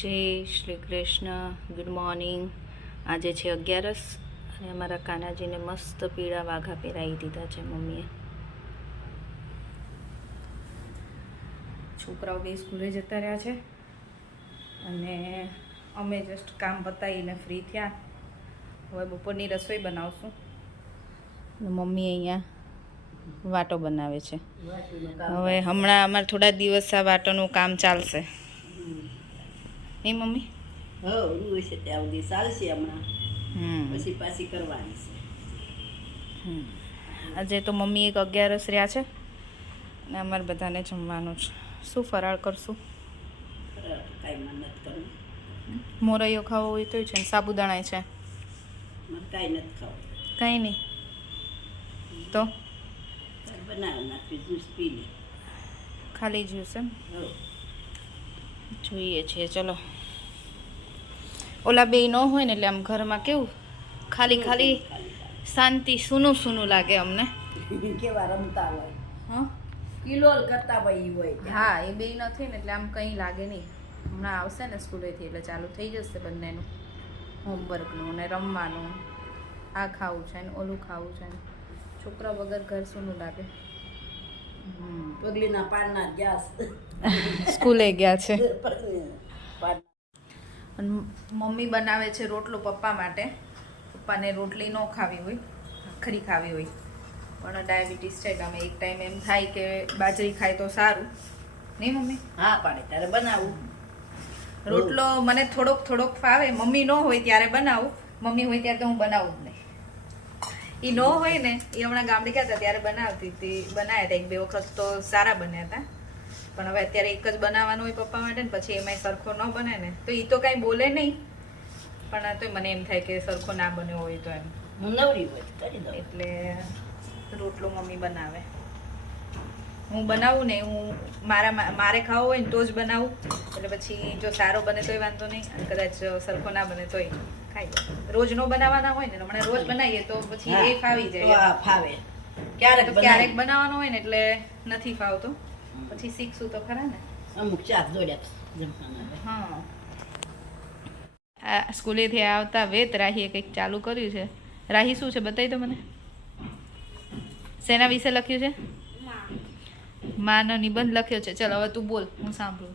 જય Shri Krishna. Good morning. આજે છે 11 અને અમારા કાનાજીને મસ્ત પીળા વાઘા પહેરાવી દીધા છે મમ્મીએ. છોકરાઓ બે સ્કૂલે જતા રહ્યા છે અને અમે જસ્ટ કામ પતાવીને ફ્રી થયા. હવે બપોરની રસોઈ બનાવશું. મમ્મી અહીંયા વાટો બનાવે છે. હવે હમણાં અમારે થોડા દિવસ આ વાટોનું કામ ચાલશે નહીં મમ્મી? રૂ છે ત્યાં સુધી ચાલશે હમણાં, પછી પાછી કરવાની છે. આજે તો મમ્મી એક 11 રહ્યા છે અને અમારે બધાને જમવાનું છે. શું ફરાળ કરશું? કાંઈ મહેનત કરું, મોરૈયો ખાવો હોય તો છે ને સાબુદાણા છે. કાંઈ નથી ખાવું. કંઈ નહીં તો બનાવી નાખી, જ્યુસ પી લે. ખાલી જ્યુસ એમ જોઈએ છીએ. ચલો, ઓલા બે ન હોય ને એટલે આમ ઘરમાં કેવું ખાલી ખાલી શાંતિ, સૂનું સૂનું લાગે અમને. કેવા રમતા હોય, હા, કિલોલ કરતા હોય હોય. હા, એ બે નથી ને એટલે આમ કંઈ લાગે નહીં. હમણાં આવશે ને સ્કૂલેથી એટલે ચાલુ થઈ જશે બંનેનું હોમવર્કનું ને રમવાનું. આ ખાવું છે ને ઓલું ખાવું છે ને. છોકરા વગર ઘર સૂનું લાગે. પગલીના પાડના ગેસ સ્કૂલે ગયા છે. અને મમ્મી બનાવે છે રોટલો પપ્પા માટે. પપ્પાને રોટલી ન ખાવી હોય, ભાખરી ખાવી હોય, પણ ડાયાબિટીસ છે. અમે એક ટાઈમ એમ થાય કે બાજરી ખાય તો સારું નહીં મમ્મી? હા પાડે ત્યારે બનાવું. રોટલો મને થોડોક થોડોક ફાવે. મમ્મી ન હોય ત્યારે બનાવું, મમ્મી હોય ત્યારે તો હું બનાવું જ નહીં. એ ન હોય ને, એ હમણાં ગામડે ગયા હતા ત્યારે બનાવતી હતી, બનાવ્યા હતા એક બે વખત તો સારા બન્યા હતા. પણ હવે અત્યારે એક જ બનાવવાનું હોય પપ્પા માટે ને પછી એમાંય સરખો ન બને ને તો એ તો કાંઈ બોલે નહીં, પણ તો મને એમ થાય કે સરખો ના બન્યો હોય તો એમ હું નવરી હોય કરી દઉં. એટલે રોટલો મમ્મી બનાવે. હું બનાવું ને, હું મારે ખાવો હોય ને તો જ બનાવું. એટલે પછી જો સારો બને તોય વાંધો નહીં, અને કદાચ સરખો ના બને તોય ખાઈ જાય. રોજ નો બનાવવાના હોય ને, હમણાં રોજ બનાવીએ તો પછી એ ફાવી જાય. ફાવે. ક્યારેક બનાવવાનો હોય ને એટલે નથી ફાવતો. પછી શીખશું તો ખરા ને. અમુક ચાર જોડ્યા જમવાના. હા, આ સ્કૂલેથી આવતા વેત રાહીએ કંઈક ચાલુ કર્યું છે. રાહી શું છે બતાવી દો મને. શેના વિશે લખ્યું છે? માનો નિબંધ લખ્યો છે. ચલ હવે તું બોલ, હું સાંભળું.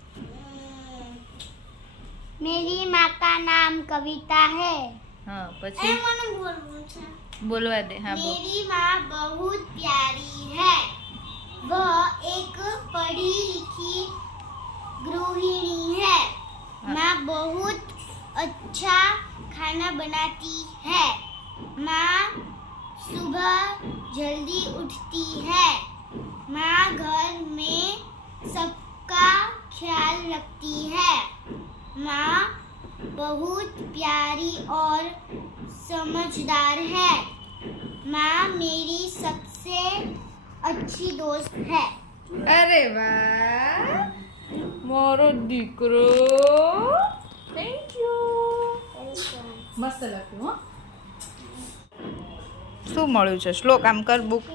मेरी माँ का नाम कविता है। हाँ, પછી બોલવા દે. हाँ, बोल. मेरी माँ बहुत प्यारी है। वह एक पढ़ी लिखी गृहिणी है। माँ बहुत अच्छा खाना बनाती है। माँ सुबह जल्दी उठती है। माँ घर में सबका ख्याल रखती है। माँ बहुत प्यारी और समझदार है। माँ मेरी सबसे अच्छी दोस्त है। અરે વાહ, મારો દીકરો. Thank you. મસ્ત લખ્યું. હો, શું મળ્યું છે? શ્લોક આમ કર. બુક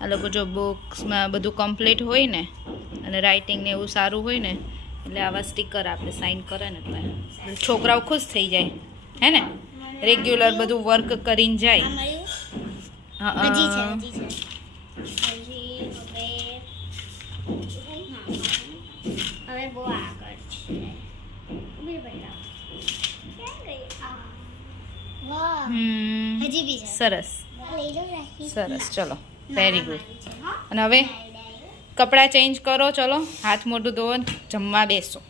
આ લોકો જો બુક્સમાં બધું કમ્પ્લીટ હોય ને અને રાઇટિંગ ને એવું સારું હોય ને એટલે આવા સ્ટીકર આપણે સાઇન કરે ને એટલે છોકરાઓ ખુશ થઈ જાય, હે ને? રેગ્યુલર બધું વર્ક કરીને જાય. હા, હવે બહુ આગળ છે. હજી બી સરસ સરસ. ચલો, વેરી ગુડ. અને હવે કપડાં ચેન્જ કરો. ચલો, હાથ મોઢું ધોવો, જમવા બેસો.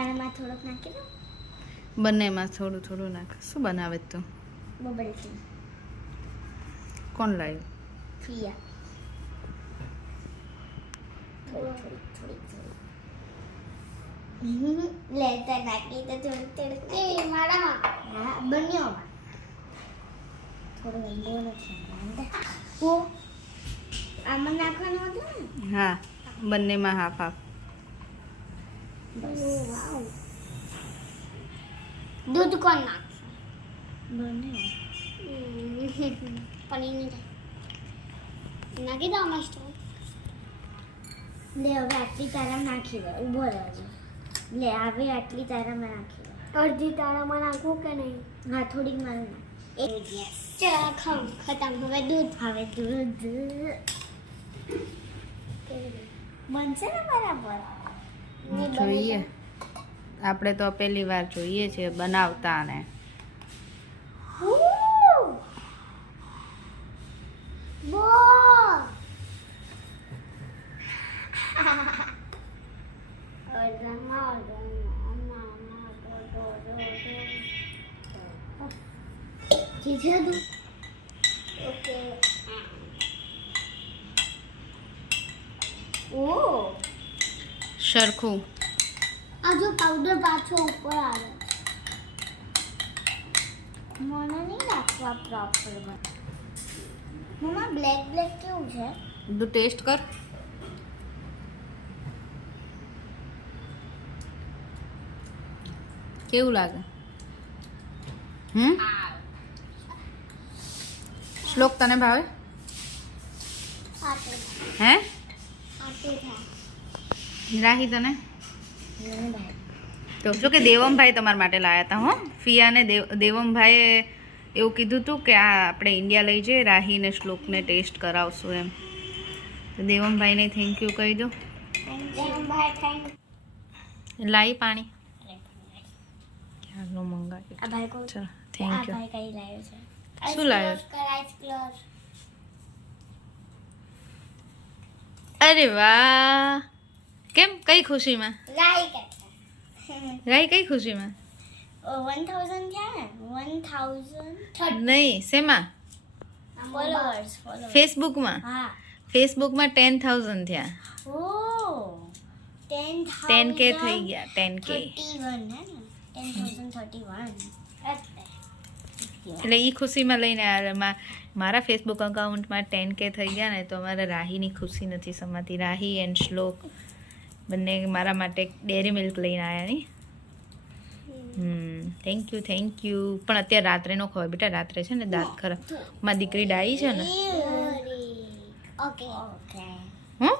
આમાં થોડોક નાખી દો. બંનેમાં થોડું થોડું નાખ. શું બનાવે તું? Bubble T. કોણ લાવ્યું? ફિયા. થોડી. લેતા નાખી તો થોડું એ મારામાં. હા, બંનેમાં થોડું બહુ નથી. ઓ આમાં નાખવાનું હતું ને? હા, બંનેમાં હાફ હાફ. વાવ. दूध कौन नाख बने पनीर नहीं નાખી દો મસ્ત લે હવે આટલી તારા નાખી દે ઉભો રહેજો લે હવે આટલી તારામાં નાખી દે અડધી તારામાં નાખું કે નહીં હા થોડીક માં ચલો ખતમ હવે દૂધ બનશે ને બરાબર જોઈએ આપણે તો પહેલી વાર જોઈએ છે બનાવતા ને સરખું આ જો પાવડર પાછો ઉપર આવે મને નહીં રાખવા પ્રોપર મમ્મા બ્લેક બ્લેક કેવું છે તું ટેસ્ટ કર કેવું લાગે શ્લોક તને ભાવે આટલું હે થાય રાહી તને તો જો કે દેવમભાઈ તમારા માટે લાયા હતા હો ફિયાને દેવમભાઈએ એવું કીધું હતું કે આ આપણે ઇન્ડિયા લઈ જઈએ રાહીને શ્લોકને ટેસ્ટ કરાવશું એમ તો દેવમભાઈને થેન્ક યુ કહી દો લાવી પાણી ક્યારનું મંગાવ્યું આ ભાઈ કો ચાલો થેન્ક યુ ભાઈ કઈ લાવ્યો છે શું લાવ્યો? અરે વાહ કેમ કઈ ખુશીમાં રાહી કઈ ખુશીમાં 1000 क्या है 1030 નહીં શેમાં followers ફેસબુકમાં हाँ ફેસબુકમાં 10,000 થયા ओ 10,000 10K થઈ ગયા 10K 31 है ना 10,031 એટલે એ ખુશીમાં લઈને આવ્યા મારા ફેસબુક અકાઉન્ટમાં 10K થઈ ગયા ને તો અમારે રાહીની ખુશી નથી સમાતી રાહી એન્ડ શ્લોક બંને મારા માટે ડેરી મિલ્ક લઈને આવ્યા નહીં થેન્ક યુ પણ અત્યારે રાત્રે નો ખવાય બેટા રાત્રે છે ને દાંત ખરાબ મારી દીકરી ડાઈ છે ને ओके ओके હં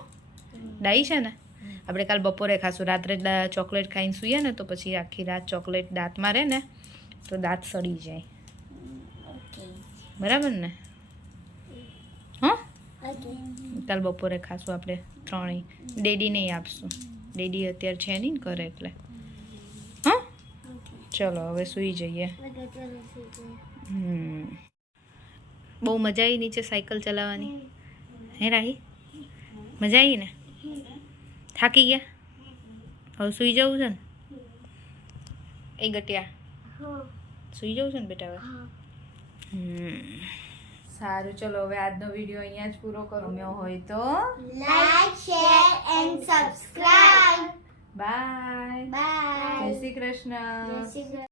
ડાઈ છે ને આપણે કાલ બપોરે ખાશું રાત્રે ચોકલેટ ખાઈને સૂઈએ ને તો પછી આખી રાત ચોકલેટ દાંતમાં રહે ને તો દાંત સડી જાય ओके બરાબર ને હં ओके કાલ બપોરે ખાશું આપણે ત્રણેય ડેડી નહીં આપશું ડેડી અત્યારે છે નહીં ને કરે એટલે હા ચલો હવે સૂઈ જઈએ બહુ મજા આવી નીચે સાયકલ ચલાવવાની હે રાહી મજા આવી ને થાકી ગયા હવે સૂઈ જવું છે ને એ ગટિયા સૂઈ જવું છે ને બેટા હવે સારું ચલો હવે આજનો વિડીયો અહીંયા જ પૂરો ગમ્યો હોય તો लाइक शेयर एंड सब्सक्राइब બાય बाय જય શ્રી કૃષ્ણ जय श्री कृष्ण।